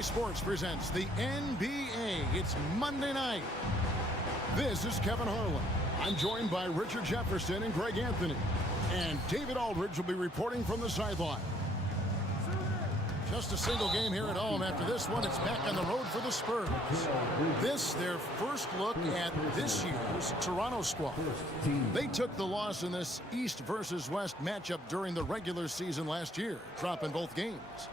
Sports presents the NBA. It's Monday night. This is Kevin Harlan. I'm joined by Richard Jefferson and Greg Anthony. And David Aldridge will be reporting from the sideline. Just a single game here at home. After this one, it's back on the road for the Spurs. This, their first look at this year's Toronto squad. They took the loss in this East versus West matchup during the regular season last year, dropping both games.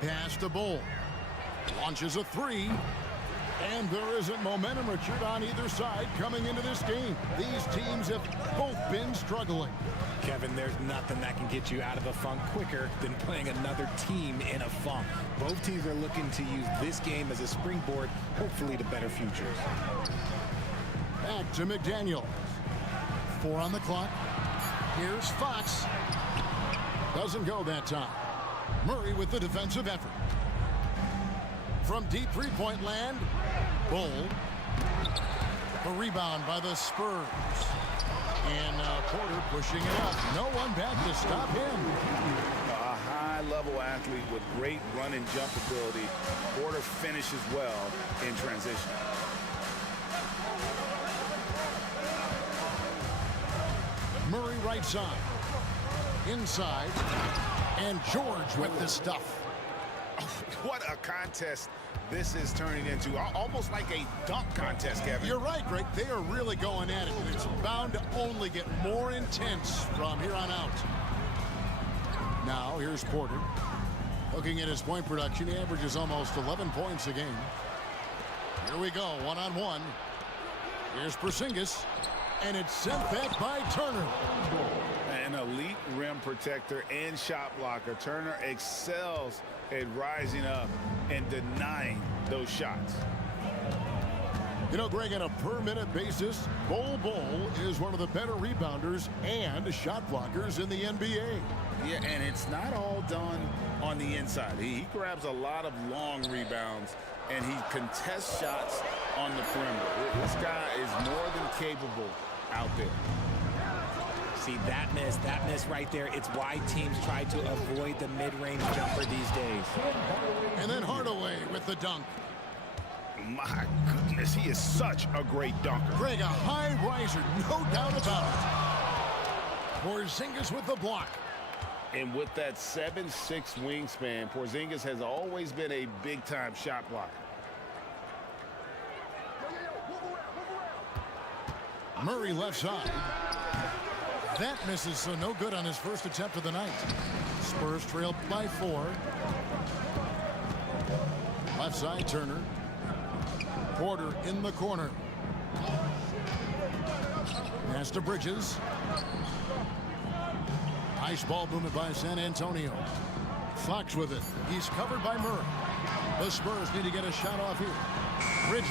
Pass to Bull. Launches a three. And there isn't momentum, Richard, on either side coming into this game. These teams have both been struggling. Kevin, there's nothing that can get you out of a funk quicker than playing another team in a funk. Both teams are looking to use this game as a springboard, hopefully to better futures. Back to McDaniel. 4 on the clock. Here's Fox. Doesn't go that time. Murray with the defensive effort. From deep three-point land, Bull. The rebound by the Spurs. And Porter pushing it up. No one back to stop him. A high-level athlete with great run and jump ability. Porter finishes well in transition. Murray right side. Inside. And George with the stuff. What a contest this is turning into. Almost like a dunk contest, Kevin. You're right, Greg. They are really going at it. And it's bound to only get more intense from here on out. Now, here's Porter. Looking at his point production, he averages almost 11 points a game. Here we go, one-on-one. Here's Porzingis. And it's sent back by Turner. An elite rim protector and shot blocker. Turner excels at rising up and denying those shots. You know, Greg, on a per-minute basis, Bull is one of the better rebounders and shot blockers in the NBA. Yeah, and it's not all done on the inside. He grabs a lot of long rebounds, and he contests shots on the perimeter. This guy is more than capable out there. See, that miss right there, it's why teams try to avoid the mid-range jumper these days. And then Hardaway with the dunk. My goodness, he is such a great dunker. Greg, a high riser, no doubt about it. Porzingis with the block. And with that 7'6" wingspan, Porzingis has always been a big-time shot blocker. Murray left side. That misses, so no good on his first attempt of the night. Spurs trailed by 4. Left side, Turner. Porter in the corner. Pass to Bridges. Nice ball movement by San Antonio. Fox with it. He's covered by Murray. The Spurs need to get a shot off here. Bridges.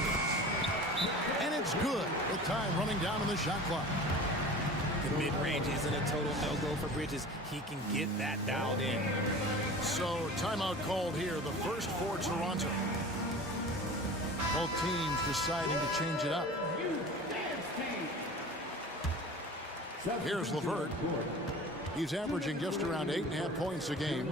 And it's good with time running down on the shot clock. The mid-range isn't a total no-go for Bridges. He can get that dialed in. So, timeout called here, the first for Toronto. Both teams deciding to change it up. Here's LeVert. He's averaging just around 8.5 points a game.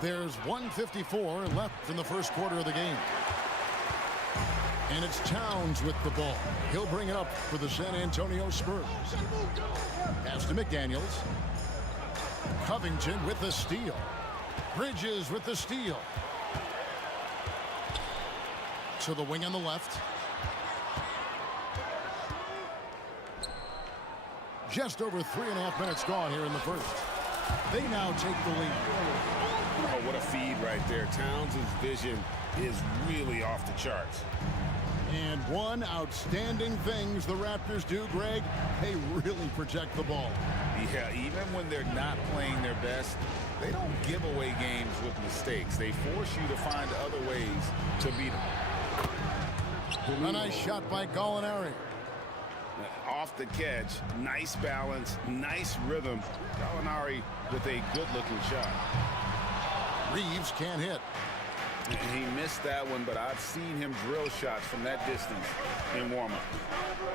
There's 1:54 left in the first quarter of the game. And it's Towns with the ball. He'll bring it up for the San Antonio Spurs. Pass to McDaniels. Covington with the steal. Bridges with the steal. To the wing on the left. Just over 3.5 minutes gone here in the first. They now take the lead. Oh, what a feed right there. Towns' vision is really off the charts. And one outstanding things the Raptors do, Greg, they really protect the ball. Yeah, even when they're not playing their best, they don't give away games with mistakes. They force you to find other ways to beat them. A nice shot by Gallinari. Off the catch, nice balance, nice rhythm. Gallinari with a good-looking shot. Reeves can't hit. And he missed that one, but I've seen him drill shots from that distance in warm-up.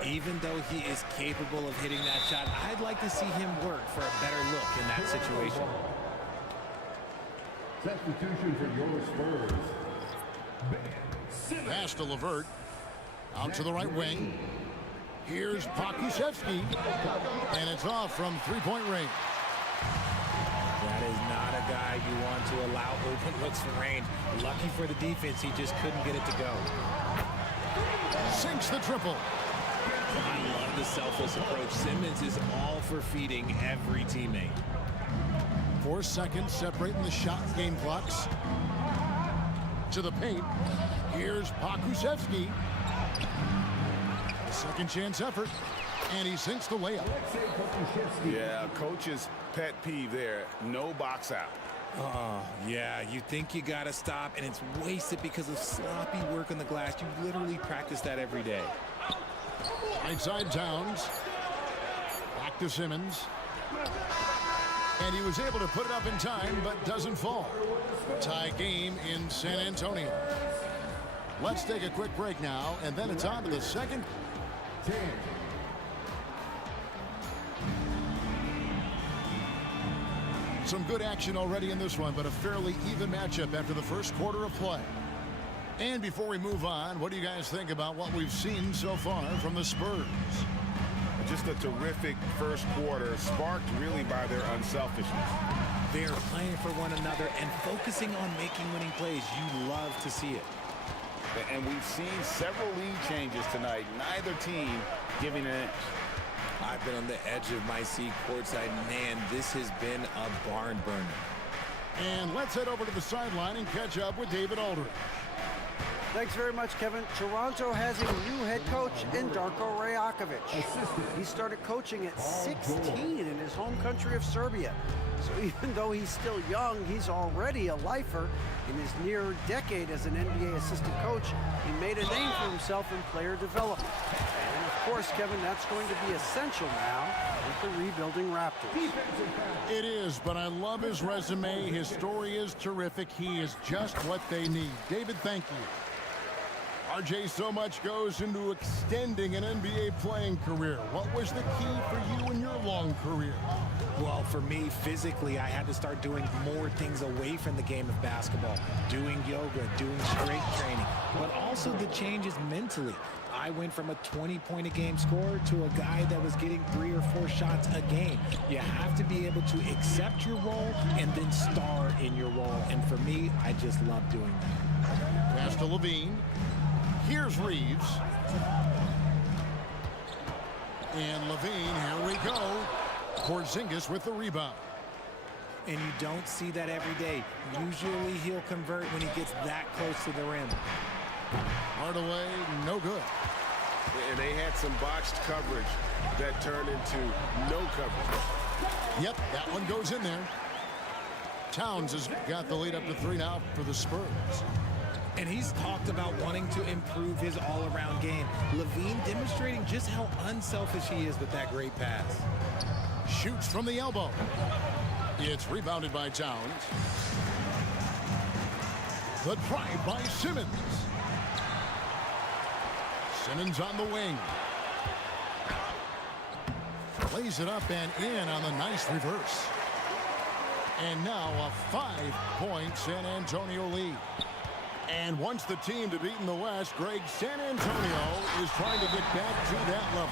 Even though he is capable of hitting that shot, I'd like to see him work for a better look in that situation. Substitution for your Spurs. Pass to Levert. Out to the right wing. Here's Pokusevski. And it's off from three-point range. That is not a guy you want to allow open looks from range. Lucky for the defense, he just couldn't get it to go. Sinks the triple. I love the selfless approach. Simmons is all for feeding every teammate. 4 seconds separating the shot and game clocks. To the paint. Here's Pokusevski. A second chance effort. And he sinks the layup. Yeah, coach's pet peeve there. No box out. Yeah, you think you got to stop, and it's wasted because of sloppy work on the glass. You literally practice that every day. Right side Towns. Back to Simmons. And he was able to put it up in time, but doesn't fall. Tie game in San Antonio. Let's take a quick break now, and then it's on to the second. 10. Some good action already in this one, but a fairly even matchup after the first quarter of play. And before we move on, what do you guys think about what we've seen so far from the Spurs? Just a terrific first quarter, sparked really by their unselfishness. They're playing for one another and focusing on making winning plays. You love to see it. And we've seen several lead changes tonight. Neither team giving an inch. I've been on the edge of my seat courtside. Man, this has been a barn burner. And let's head over to the sideline and catch up with David Aldridge. Thanks very much, Kevin. Toronto has a new head coach in Darko Rajakovic. He started coaching at 16 in his home country of Serbia. So even though he's still young, he's already a lifer. In his near decade as an NBA assistant coach, he made a name for himself in player development. And of course, Kevin, that's going to be essential now with the rebuilding Raptors. It is, but I love his resume. His story is terrific. He is just what they need. David, thank you. RJ, so much goes into extending an NBA playing career. What was the key for you in your long career? Well, for me, physically, I had to start doing more things away from the game of basketball. Doing yoga, doing strength training, but also the changes mentally. I went from a 20-point-a-game scorer to a guy that was getting 3 or 4 shots a game. You have to be able to accept your role and then star in your role. And for me, I just love doing that. Pass to Levine. Here's Reeves. And Levine, here we go. Porzingis with the rebound. And you don't see that every day. Usually he'll convert when he gets that close to the rim. Hardaway, no good. And they had some botched coverage that turned into no coverage. Yep, that one goes in there. Towns has got the lead up to 3 now for the Spurs. And he's talked about wanting to improve his all-around game. Levine demonstrating just how unselfish he is with that great pass. Shoots from the elbow. It's rebounded by Towns. The drive by Simmons. Simmons on the wing. Lays it up and in on the nice reverse. And now a 5-point San Antonio lead. And once the team to beat in the West, Greg, San Antonio is trying to get back to that level.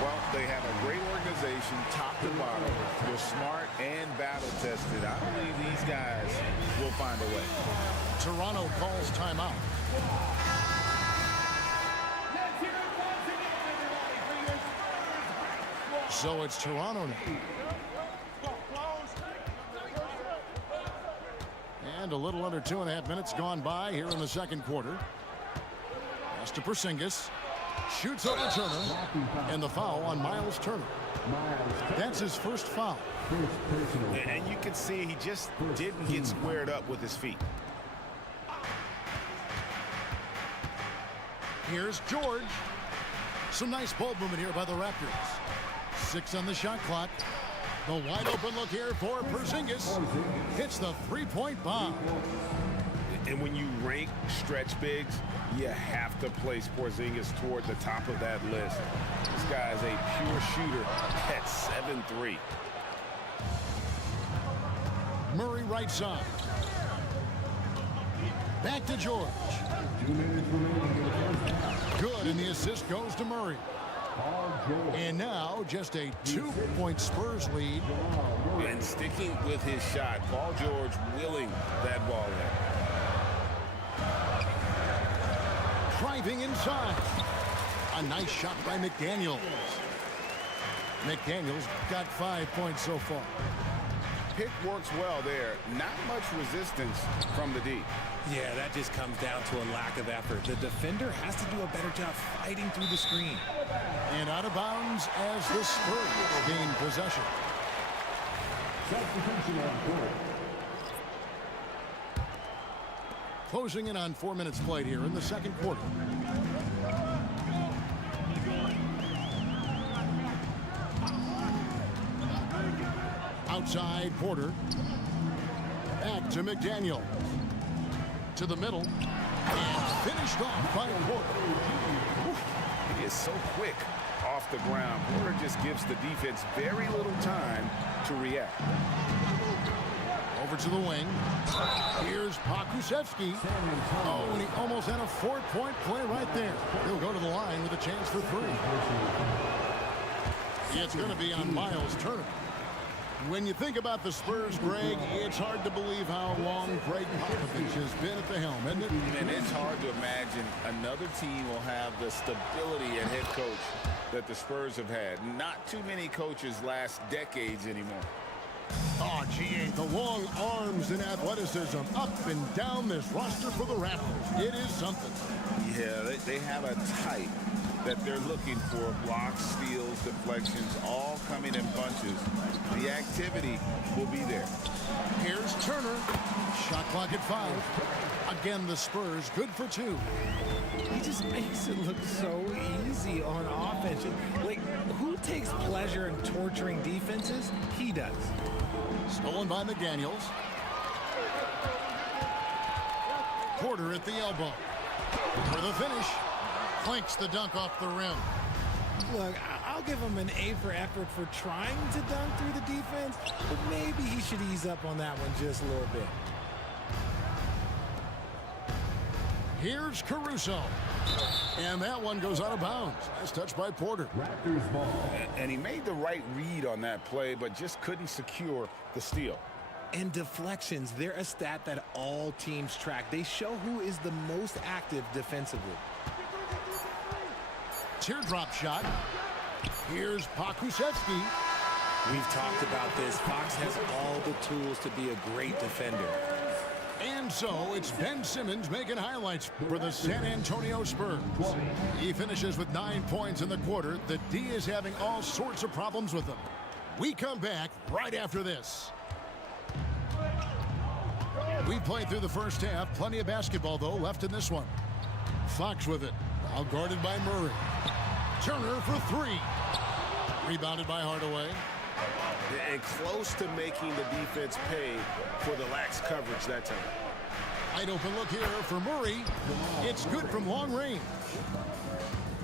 Well, they have a great organization, top to bottom. They're smart and battle-tested. I believe these guys will find a way. Toronto calls timeout. So it's Toronto now. And a little under 2.5 minutes gone by here in the second quarter. Pass to Porzingis. Shoots over Turner. And the foul on Miles Turner. That's his first foul. And you can see he just didn't get squared up with his feet. Here's George. Some nice ball movement here by the Raptors. 6 on the shot clock. The wide open look here for Porzingis. Hits the 3-point bomb. And when you rank stretch bigs, you have to place Porzingis toward the top of that list. This guy is a pure shooter at 7'3". Murray right side. Back to George. 2 minutes remaining in the first half. Good, and the assist goes to Murray. Paul George. And now just a 2-point Spurs lead. And sticking with his shot, Paul George willing that ball in. Driving inside. A nice shot by McDaniels. McDaniels got 5 points so far. Pick works well there. Not much resistance from the D. Yeah, that just comes down to a lack of effort. The defender has to do a better job fighting through the screen. And out of bounds as the Spurs gain possession. Substitution on court. Closing in on 4 minutes played here in the second quarter. Outside Porter. Back to McDaniel. To the middle. And finished off by Porter. He is so quick off the ground. Porter just gives the defense very little time to react. Over to the wing. Here's Pokusevski. Oh, and he almost had a 4-point play right there. He'll go to the line with a chance for 3. It's going to be on Miles Turner. When you think about the Spurs, Greg, it's hard to believe how long Greg Popovich has been at the helm, isn't it? And it's hard to imagine another team will have the stability at head coach that the Spurs have had. Not too many coaches last decades anymore. Oh, gee, the long arms and athleticism up and down this roster for the Raptors. It is something. Yeah, they have a type that they're looking for. Blocks, steals, deflections, all coming in bunches. The activity will be there. Here's Turner. Shot clock at 5. Again, the Spurs good for 2. He just makes it look so easy on offense. Like, who takes pleasure in torturing defenses? He does. Stolen by McDaniels. Porter at the elbow. For the finish. Clanks the dunk off the rim. Look, I'll give him an A for effort for trying to dunk through the defense, but maybe he should ease up on that one just a little bit. Here's Caruso. And that one goes out of bounds. Nice touch by Porter. Raptors ball. And he made the right read on that play, but just couldn't secure the steal. And deflections, they're a stat that all teams track. They show who is the most active defensively. Teardrop shot. Here's Pokusevski. We've talked about this. Fox has all the tools to be a great defender. And so it's Ben Simmons making highlights for the San Antonio Spurs. He finishes with 9 points in the quarter. The D is having all sorts of problems with them. We come back right after this. We've played through the first half. Plenty of basketball, though, left in this one. Fox with it. Now guarded by Murray. Turner for 3. Rebounded by Hardaway. And close to making the defense pay for the lax coverage that time. Wide open look here for Murray. It's good from long range.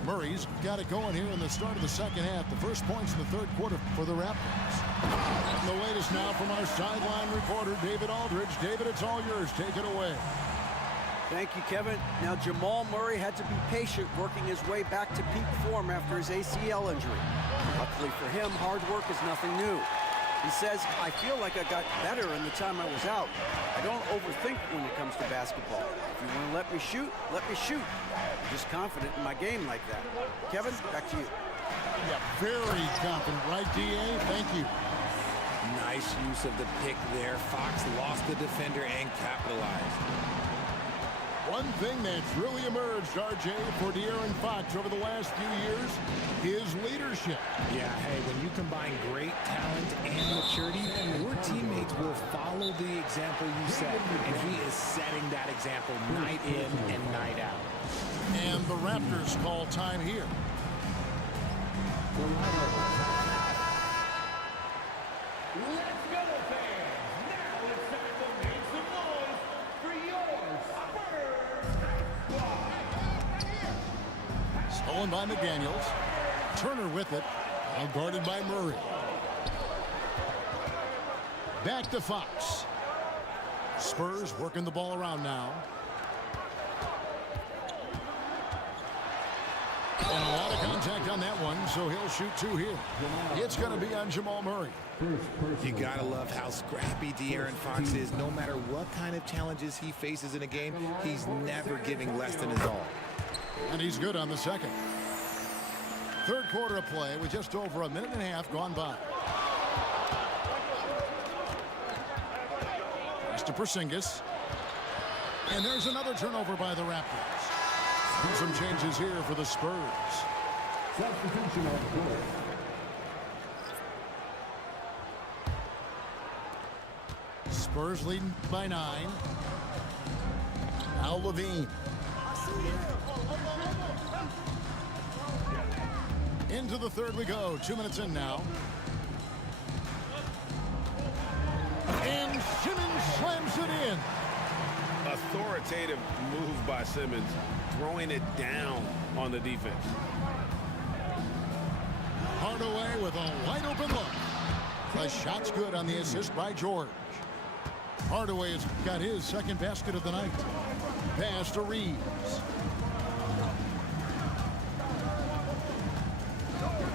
Murray's got it going here in the start of the second half. The first points in the third quarter for the Raptors. And the latest now from our sideline reporter, David Aldridge. David, it's all yours. Take it away. Thank you, Kevin. Now, Jamal Murray had to be patient working his way back to peak form after his ACL injury. Luckily for him, hard work is nothing new. He says, I feel like I got better in the time I was out. I don't overthink when it comes to basketball. If you want to let me shoot, let me shoot. I'm just confident in my game like that. Kevin, back to you. Yeah, very confident, right, D.A.? Thank you. Nice use of the pick there. Fox lost the defender and capitalized. One thing that's really emerged, RJ, for De'Aaron Fox over the last few years, his leadership. Yeah, hey, when you combine great talent and maturity, your teammates will follow the example you set, and he is setting that example night in and night out. And the Raptors call time here. Let's go, fans! Now it's time to make some noise for your Stolen by McDaniels. Turner with it. Now guarded by Murray. Back to Fox. Spurs working the ball around now. And a lot of contact on that one, so he'll shoot two here. It's going to be on Jamal Murray. You gotta love how scrappy De'Aaron Fox is. No matter what kind of challenges he faces in a game, he's never giving less than his all. And he's good on the second. Third quarter of play with just over a minute and a half gone by. Pass to Porzingis. And there's another turnover by the Raptors. Some changes here for the Spurs. Substitution on the court. Spurs leading by 9. Al Levine. Into the third we go. 2 minutes in now. And Simmons slams it in. Authoritative move by Simmons, throwing it down on the defense. Hardaway with a wide open look. The shot's good on the assist by George. Hardaway has got his second basket of the night. Pass to Reeves.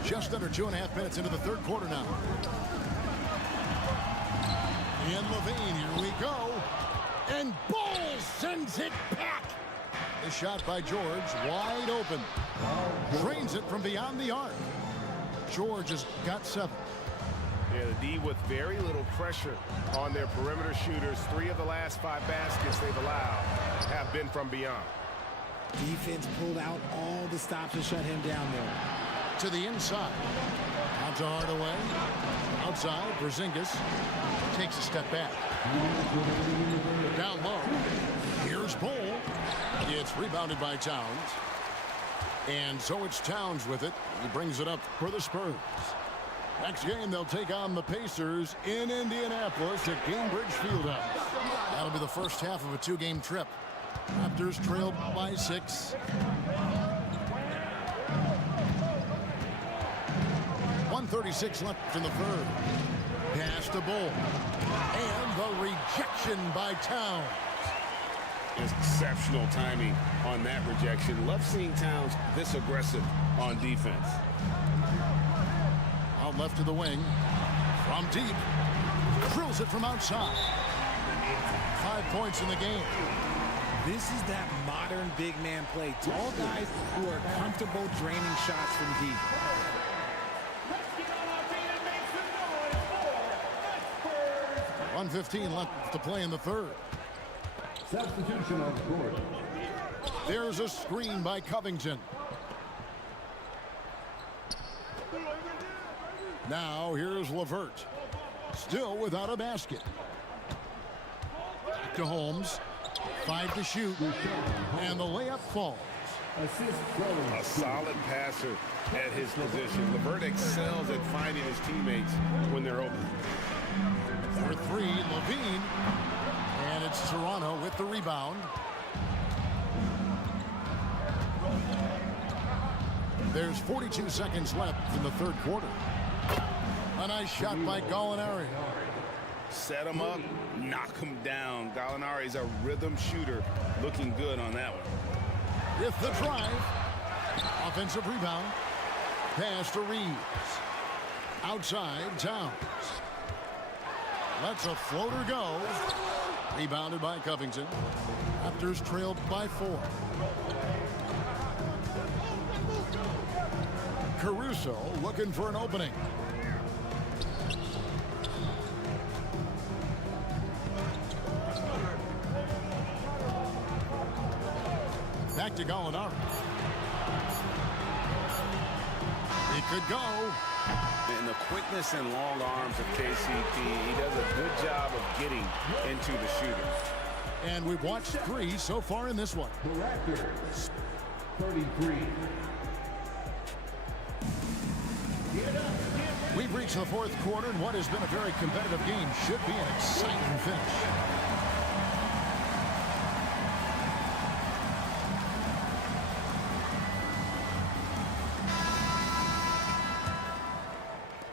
Just under 2.5 minutes into the third quarter now. And Levine, here we go. And Ball sends it back. The shot by George, wide open. Drains it from beyond the arc. George has got 7. Yeah, the D with very little pressure on their perimeter shooters. 3 of the last 5 baskets they've allowed have been from beyond. Defense pulled out all the stops to shut him down there. To the inside. Out to Hardaway. Outside, Porzingis takes a step back. Down low. Here's Bull. It's rebounded by Towns. And so it's Towns with it. He brings it up for the Spurs. Next game, they'll take on the Pacers in Indianapolis at Gainbridge Fieldhouse. That'll be the first half of a 2-game trip. Raptors trailed by 6. 1:36 left in the third. Pass to Bull. And the rejection by Towns. Exceptional timing on that rejection. Love seeing Towns this aggressive on defense. Out left to the wing. From deep. Drills it from outside. 5 points in the game. This is that modern big man play. Tall guys who are comfortable draining shots from deep. .115 left to play in the third. Substitution on the court. There's a screen by Covington. Now here's LeVert. Still without a basket. Back to Holmes. 5 to shoot. And the layup falls. A solid passer at his position. LeVert excels at finding his teammates when they're open. For 3, Levine. And it's Toronto with the rebound. There's 42 seconds left in the third quarter. A nice shot by Gallinari. Set him up, knock him down. Gallinari's a rhythm shooter, looking good on that one. With the drive. Offensive rebound. Pass to Reeves. Outside, Towns. Lets a floater go. Rebounded by Covington. Raptors trailed by 4. Caruso looking for an opening. Back to Gallinari. He could go. And the quickness and long arms of KCP, he does a good job of getting into the shooter. And we've watched 3 so far in this one. The Raptors, 33. We've reached the fourth quarter, and what has been a very competitive game should be an exciting finish.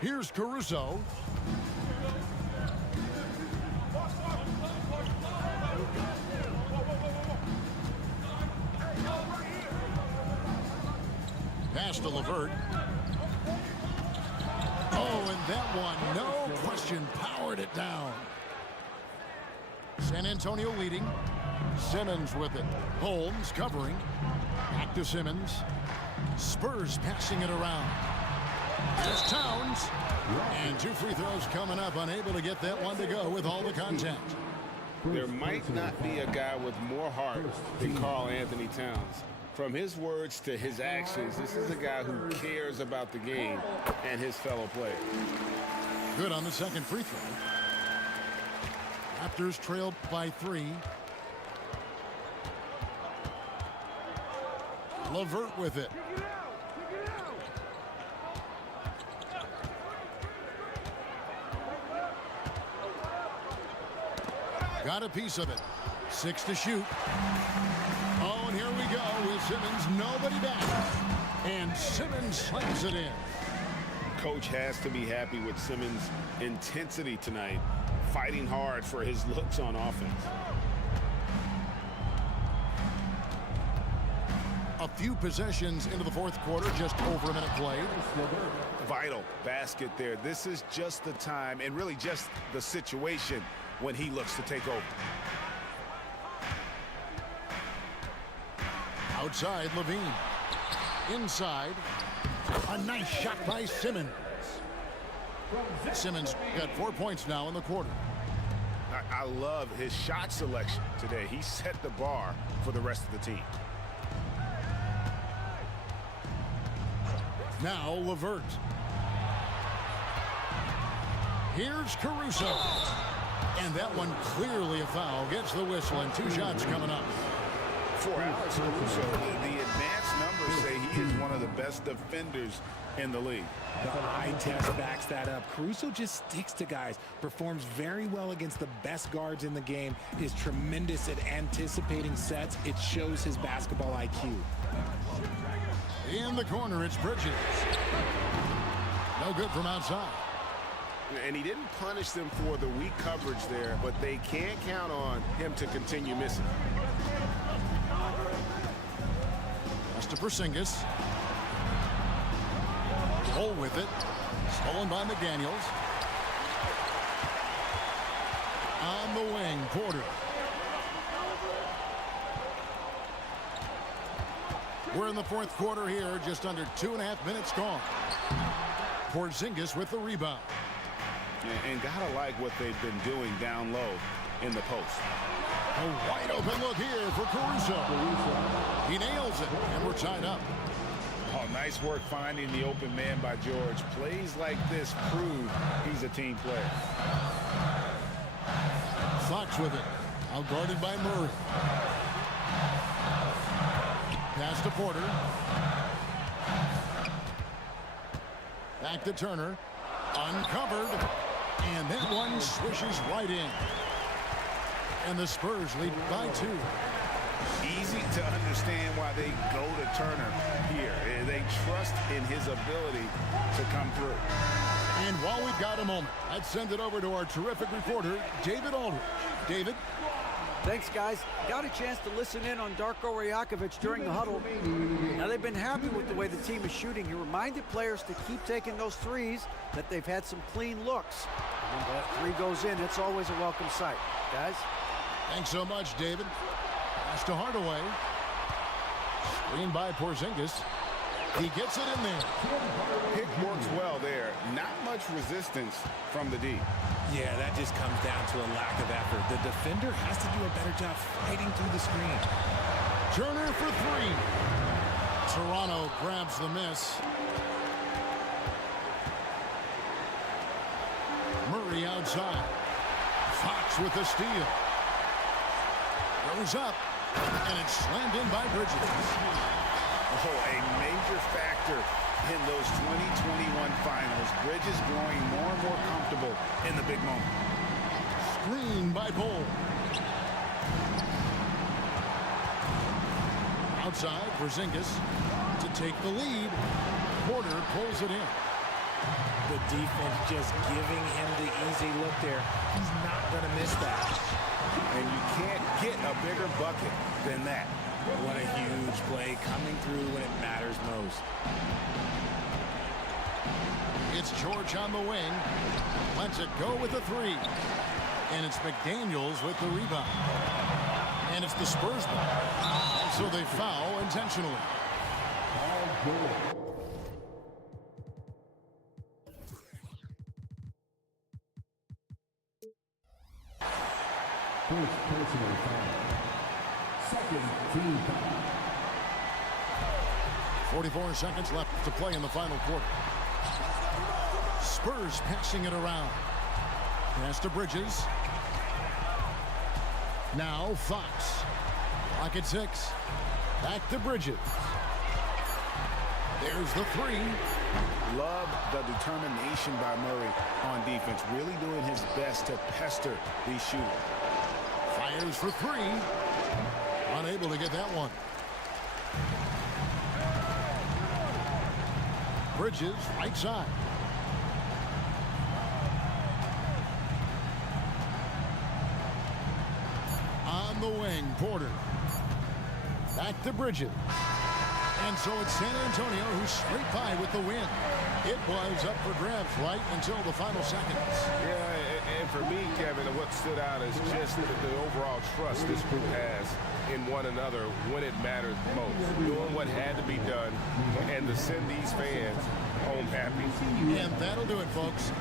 Here's Caruso. Pass to LeVert. Oh, and that one, no question, powered it down. San Antonio leading. Simmons with it. Holmes covering. Back to Simmons. Spurs passing it around. Here's Towns. And 2 free throws coming up. Unable to get that one to go with all the contact. There might not be a guy with more heart than Karl Anthony Towns. From his words to his actions, this is a guy who cares about the game and his fellow players. Good on the second free throw. Raptors trailed by 3. LeVert with it. Got a piece of it. 6 to shoot. Oh, and here we go with Simmons. Nobody back. And Simmons slams it in. Coach has to be happy with Simmons' intensity tonight, fighting hard for his looks on offense. A few possessions into the fourth quarter, just over a minute played. Vital basket there. This is just the time and really just the situation when he looks to take over. Outside, Levine. Inside. A nice shot by Simmons. Simmons got 4 points now in the quarter. I love his shot selection today. He set the bar for the rest of the team. Now LeVert. Here's Caruso. And that one clearly a foul. Gets the whistle and 2 shots coming up. For Alex Caruso, the advanced numbers say he is one of the best defenders in the league. The eye test backs that up. Caruso just sticks to guys, performs very well against the best guards in the game, is tremendous at anticipating sets. It shows his basketball IQ. In the corner, it's Bridges. No good from outside. And he didn't punish them for the weak coverage there, but they can't count on him to continue missing. Pass to Porzingis. Hole with it. Stolen by McDaniels. On the wing, Porter. We're in the fourth quarter here, just under 2.5 minutes gone. Porzingis with the rebound. And gotta like what they've been doing down low in the post. A wide open look here for Caruso. He nails it, and we're tied up. Oh, nice work finding the open man by George. Plays like this prove he's a team player. Fox with it. Out guarded by Murray. Pass to Porter. Back to Turner. Uncovered. And that one swishes right in. And the Spurs lead by 2. Easy to understand why they go to Turner here. They trust in his ability to come through. And while we've got a moment, let's send it over to our terrific reporter, David Aldridge. David? Thanks, guys. Got a chance to listen in on Darko Rajakovic during the huddle. Now, they've been happy with the way the team is shooting. He reminded players to keep taking those threes, that they've had some clean looks. And when that 3 goes in, it's always a welcome sight. Guys? Thanks so much, David. Pass to Hardaway. Screen by Porzingis. He gets it in there. Pick works well there. Not much resistance from the D. Yeah, that just comes down to a lack of effort. The defender has to do a better job fighting through the screen. Turner for 3. Toronto grabs the miss. Murray outside. Fox with the steal. Goes up. And it's slammed in by Bridges. Oh, a major factor in those 2021 finals. Bridges growing more and more comfortable in the big moment. Screen by Cole. Outside, Porzingis to take the lead. Porter pulls it in. The defense just giving him the easy look there. He's not going to miss that. And you can't get a bigger bucket than that. What a huge play coming through when it matters most. It's George on the wing. Lets it go with a three. And it's McDaniels with the rebound. And it's the Spurs ball. And so they foul intentionally. First personal foul. Second team foul. 44 seconds left to play in the final quarter. Spurs passing it around. Pass to Bridges. Now Fox. Clock at 6. Back to Bridges. There's the three. Love the determination by Murray on defense. Really doing his best to pester these shooters. Fires for three. Unable to get that one. Bridges, right side. On the wing, Porter. Back to Bridges. And so it's San Antonio who's straight by with the win. It was up for grabs right until the final seconds. Yeah, and for me, Kevin, what stood out is just the overall trust this group has in one another when it mattered most. Doing what had to be done and to send these fans home happy. And that'll do it, folks.